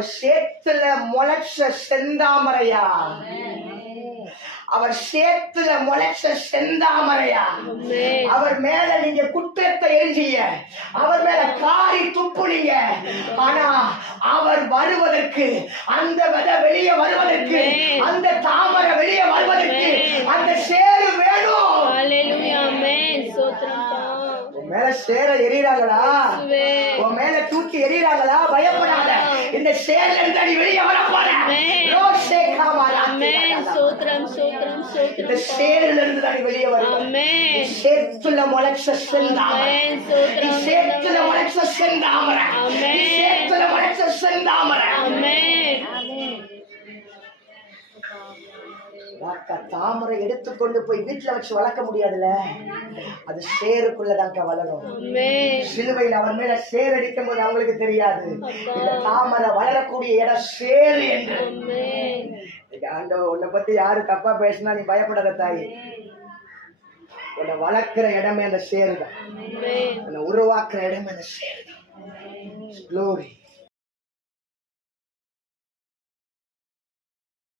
சேத்துல முளைச்ச செந்தாமரையா? அவர் சேத்துல முளைச்ச செந்தாமரையா? அவர் மேல நீங்க குற்றத்தை எழுதிய அவர் மேல காரி துப்புனீங்க. ஆனா அவர் வருவதற்கு அந்த விதை வெளியே வருவதற்கு அந்த தாமரை வெளியே வருவதற்கு அந்த சேரு வேணும். மேல சேர இயேசுவே. உன் மேல தூக்கி எறிகிறாங்களா பயப்படாத. இந்த சேர்ல இருந்து நீ வெளியே வர போற. ரோஷே காமாரா. ஆமென். ஸ்தோத்திரம் ஸ்தோத்திரம் இந்த ஸ்தோத்திரம் சேர்ல இருந்து நீ வெளியே வர ஆமென். சேத்துல முளைச்ச செந்தாமரை. ஆமென். நீ ஸ்தோத்திரம் சேத்துல முளைச்ச செந்தாமரை. நீ ஆமென். அக்கா, தாமரை எடுத்துக்கொண்டு போய் வீட்டுல வச்சு வளர்க்க முடியாதுல்ல? அது சேருக்குள்ளதாங்க வளரும். சிலுவையில் அவர் மேல சேர் அடிக்கும் போது அவங்களுக்கு தெரியாது. இந்த தாமரை வளரக்கூடிய இடம் சேரு என்று. உன்னை பத்தி யாரு தப்பா பேசினா நீ பயப்படாத தாய். உன்னை வளர்க்கிற இடமே அந்த சேருதான். ஆமென் உன்னை உருவாக்குற இடமே அந்த சேருதான். Glory.